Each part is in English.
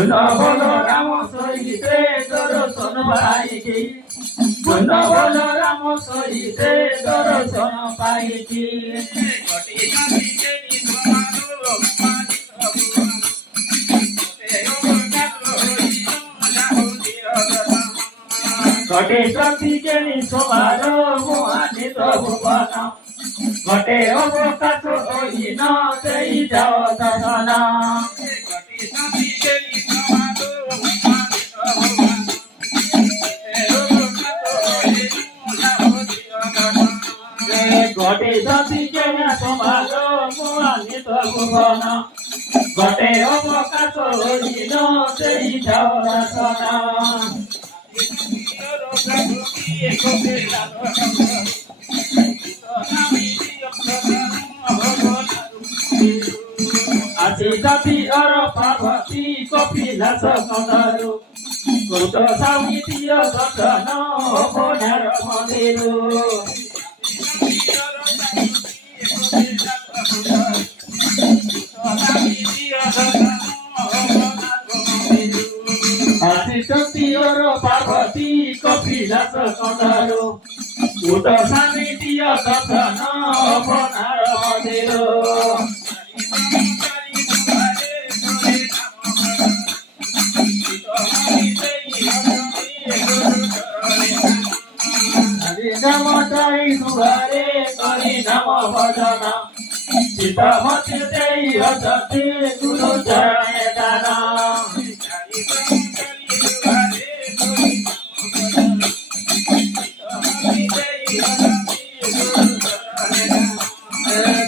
बोलो राम सहिते दर्शन पाइकी बोलो राम सहिते दर्शन पाइकी घटे सती केनी सोमारो मोहानित भुवन घटे अवकाश होइन त्यही जाओ दर्शन घटे सती केनी सोमारो मोहानित भुवन घटे अवकाश होइन त्यही जाओ दर्शन आशी जाति अर पार्वती कपिला सन्दरु गोट साउनीतिय दर्शन बनार मन्दिरु आशी जाति अर पार्वती कपिला सन्दरु गोट साउनीतिय दर्शन बनार मन्दिरु नाम जय दुवारे करी नाम भजन सीता मति जय हजते गुरु चरण दान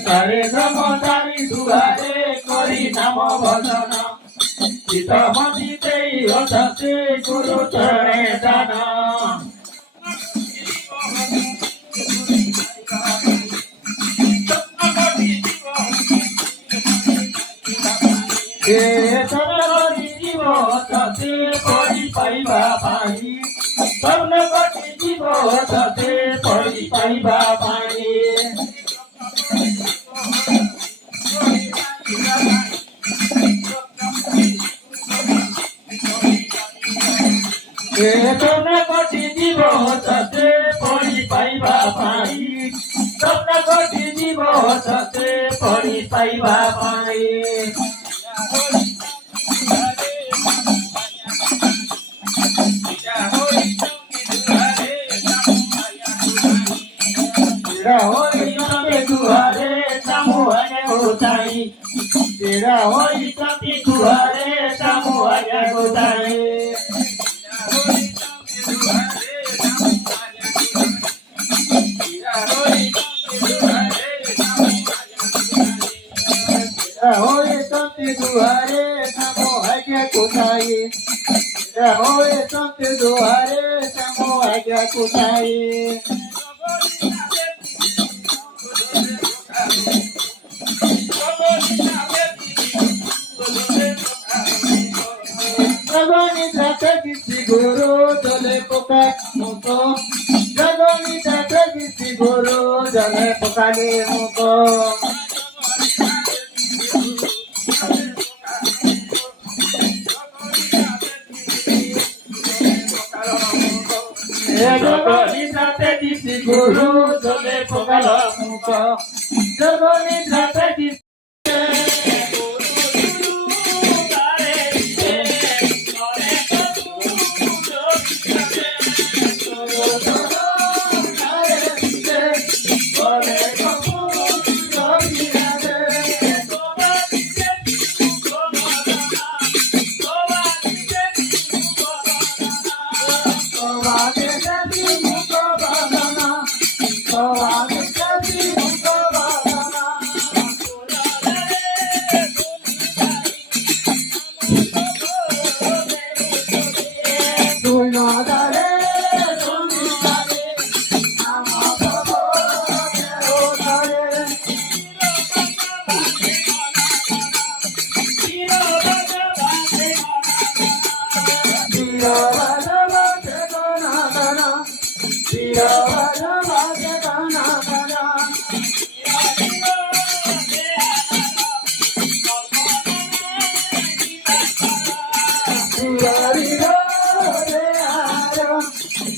करे नाम जय दुवारे करी नाम भजन सीता मति जय हजते गुरु चरण दान पाइबा पाई सबने कटी जीव सते पड़ी पाइबा पाई सबने कटी जीव सते पड़ी पाइबा पाई सबने कटी जीव सते पड़ी पाइबा पाई तेरा होई सती दुआरे सामू आया गोदारे तेरा होई सती दुआरे सामू आया गोदारे तेरा होई सती दुआरे सामू आया गोदारे Guru jale poka muko jagoni jate gisi guru jale pokale muko jagoni jate gisi guru jale pokale muko jagoni jate gisi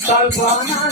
કલ્પના